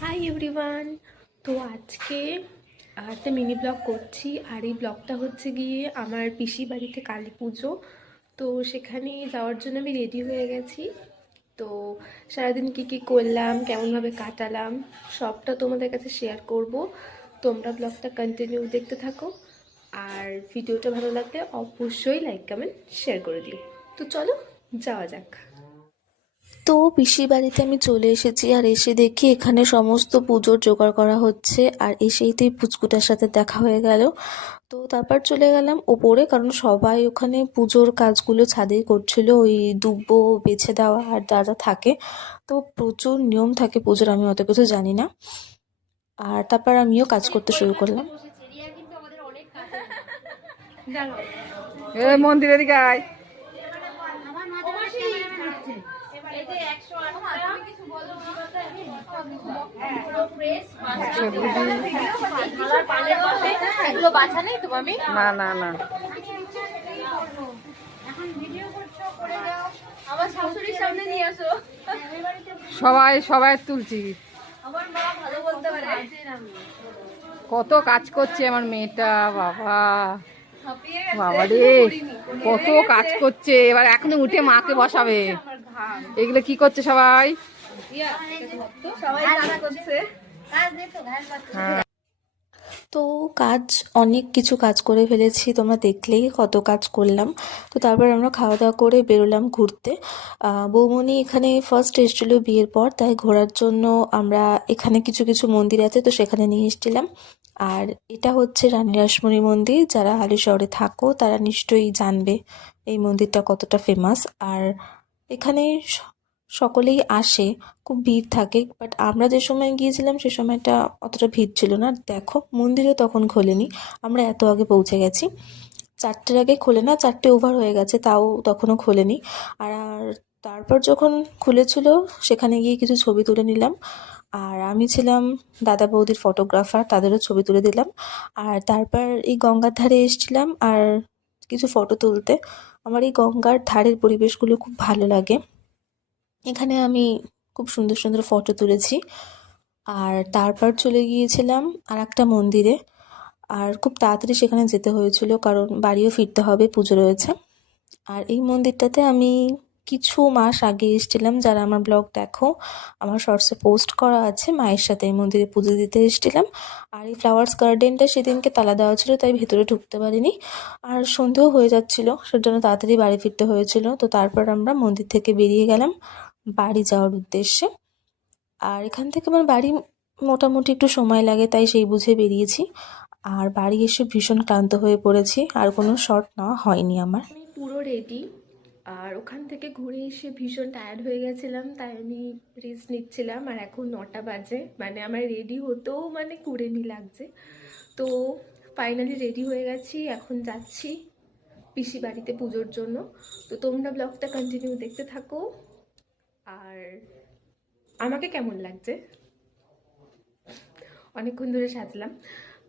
Hi everyone. তো আজকে একটা মিনি ব্লগ করছি, আর এই ব্লগটা হচ্ছে গিয়ে আমার পিসি বাড়িতে কালী পুজো। তো সেখানে যাওয়ার জন্য আমি রেডি হয়ে গেছি। তো সারাদিন কী করলাম, কেমনভাবে কাটালাম, সবটা তোমাদের কাছে শেয়ার করব। তোমরা ব্লগটা কন্টিনিউ দেখতে থাকো, আর ভিডিওটা ভালো লাগলে অবশ্যই লাইক কমেন্ট শেয়ার করে দিও। তো চলো যাওয়া যাক। তো পিসির বাড়িতে আমি চলে এসেছি, আর এসে দেখি এখানে সমস্ত পুজোর জোগাড় করা হচ্ছে। আর এসেই তো এই পুচকুটার সাথে দেখা হয়ে গেল। তো তারপর চলে গেলাম ওপরে, কারণ সবাই ওখানে পুজোর কাজগুলো ছাদেই করছিল, ওই দুব্বো বেছে দেওয়া আর যা যা থাকে। তো প্রচুর নিয়ম থাকে পুজোর, আমি অত কিছু জানি না। আর তারপর আমিও কাজ করতে শুরু করলাম। মন্দিরের দিকে আয়। না না না, সবাই সবাই তুলছি। কত কাজ করছে আমার মেয়েটা, বাবা বাবা রে, কত কাজ করছে। এবার এখনো উঠে মাকে বসাবে। এগুলো কি করছে সবাই? হ্যাঁ, তো কাজ, অনেক কিছু কাজ করে ফেলেছি, তোমরা দেখলেই কত কাজ করলাম। তো তারপর আমরা খাওয়া দাওয়া করে বেরোলাম ঘুরতে। বৌমনি এখানে ফার্স্ট এসেছিলো বিয়ের পর, তাই ঘোরার জন্য আমরা এখানে কিছু কিছু মন্দির আছে তো সেখানে নিয়ে এসেছিলাম। আর এটা হচ্ছে রানী রাসমণি মন্দির, যারা হালিশহরে থাকো তারা নিশ্চয়ই জানবে এই মন্দিরটা কতটা ফেমাস। আর এখানে সকলেই আসে, খুব ভিড় থাকে, বাট আমরা যে সময় গিয়েছিলাম সে সময়টা অতটা ভিড় ছিল না। দেখো মন্দিরে তখন খোলেনি, আমরা এত আগে পৌঁছে গেছি। 4টের আগে খোলে না, 4টে ওভার হয়ে গেছে, তাও তখনও খোলেনি। আর তারপর যখন খুলেছিল সেখানে গিয়ে কিছু ছবি তুলে নিলাম। আর আমি ছিলাম দাদা বৌদির ফটোগ্রাফার, তাদেরও ছবি তুলে দিলাম। আর তারপর এই গঙ্গার ধারে এসেছিলাম আর কিছু ফটো তুলতে। আমার এই গঙ্গার ধারের পরিবেশগুলো খুব ভালো লাগে, এখানে আমি খুব সুন্দর সুন্দর ফটো তুলেছি। আর তারপর চলে গিয়েছিলাম আর একটা মন্দিরে, আর খুব তাড়াতাড়ি সেখানে যেতে হয়েছিল কারণ বাড়িও ফিরতে হবে, পুজো রয়েছে। আর এই মন্দিরটাতে আমি কিছু মাস আগে এসেছিলাম, যারা আমার ব্লগ দেখো আমার শর্টসে পোস্ট করা আছে, মায়ের সাথে এই মন্দিরে পুজো দিতে এসেছিলাম। আর এই ফ্লাওয়ার্স গার্ডেনটা সেদিনকে তালা দেওয়া ছিল, তাই ভেতরে ঢুকতে পারিনি। আর সন্ধেও হয়ে যাচ্ছিল, সেজন্য তাড়াতাড়ি বাড়ি ফিরতে হয়েছিল। তো তারপর আমরা মন্দির থেকে বেরিয়ে গেলাম বাড়ি যাওয়ার উদ্দেশ্যে। আর এখান থেকে আমার বাড়ি মোটামুটি একটু সময় লাগে, তাই সেই বুঝে বেরিয়েছি। আর বাড়ি এসে ভীষণ ক্লান্ত হয়ে পড়েছি, আর কোনো শর্ট নেওয়া হয়নি আমার। আমি পুরো রেডি, আর ওখান থেকে ঘুরে এসে ভীষণ টায়ার্ড হয়ে গেছিলাম, তাই আমি রেস্ট নিচ্ছিলাম। আর এখন 9টা বাজে, মানে আমার রেডি হতেও মানে কুড়েমি লাগছে। তো ফাইনালি রেডি হয়ে গেছি, এখন যাচ্ছি পিসি বাড়িতে পুজোর জন্য। তো তোমরা ব্লগটা কন্টিনিউ দেখতে থাকো। আর আমাকে কেমন লাগছে, অনেকক্ষণ ধরে সাজলাম,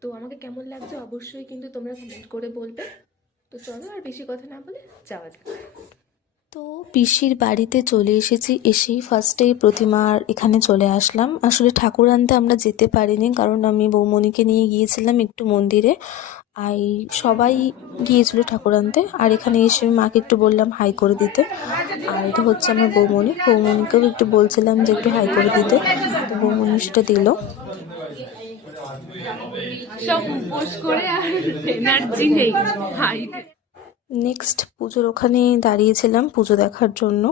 তো আমাকে কেমন লাগছে অবশ্যই কিন্তু তোমরা কমেন্ট করে বলবে। তো চলো আর বেশি কথা না বলে যাওয়া যাক। তো পিসির বাড়িতে চলে এসেছি, এসেই ফার্স্টেই প্রতিমার এখানে চলে আসলাম। আসলে ঠাকুর আনতে আমরা যেতে পারিনি, কারণ আমি বৌমনিকে নিয়ে গিয়েছিলাম একটু মন্দিরে। আর সবাই গিয়েছিল ঠাকুর আনতে, আর এখানে এসে আমি মাকে একটু বললাম হাই করে দিতে। আর এটা হচ্ছে আমার বৌমনি, বৌমনিকেও একটু বলছিলাম যে একটু হাই করে দিতে, তো বৌমনি সেটা দিল। সব উপোস করে আর এনার্জি নেই হাই। নেক্সট পুজোর ওখানে দাঁড়িয়েছিলাম পুজো দেখার জন্য।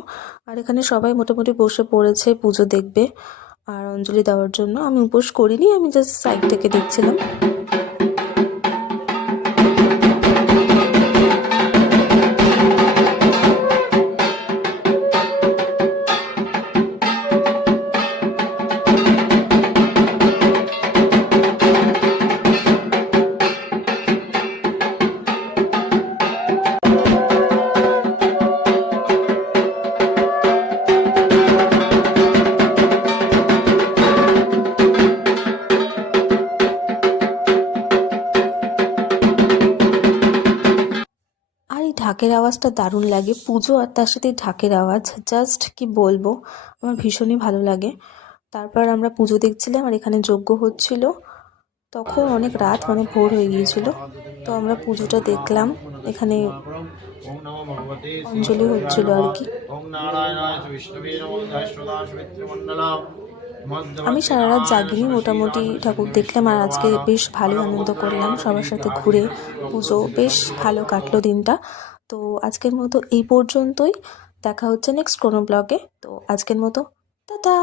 আর এখানে সবাই মোটামুটি বসে পড়েছে পুজো দেখবে আর অঞ্জলি দেওয়ার জন্য। আমি উপোস করিনি, আমি জাস্ট সাইড থেকে দেখছিলাম। আর এই ঢাকের আওয়াজটা দারুণ লাগে, পুজো আর তার সাথে ঢাকের আওয়াজ জাস্ট কি বলবো, আমার ভীষণই ভালো লাগে। তারপর আমরা পুজো দেখছিলাম আর এখানে যজ্ঞ হচ্ছিল। তখন অনেক রাত, মানে ভোর হয়ে গিয়েছিল। তো আমরা পুজোটা দেখলাম, এখানে অঞ্জলি হচ্ছিল আর কি। আমি সারা রাত জাগিনি, মোটামুটি ঠাকুর দেখলাম আর আজকে বেশ ভালোই আনন্দ করলাম সবার সাথে ঘুরে। পুজো বেশ ভালো কাটলো দিনটা। তো আজকের মতো এই পর্যন্তই, দেখা হচ্ছে নেক্সট কোনো ব্লগে। তো আজকের মতো টাটা।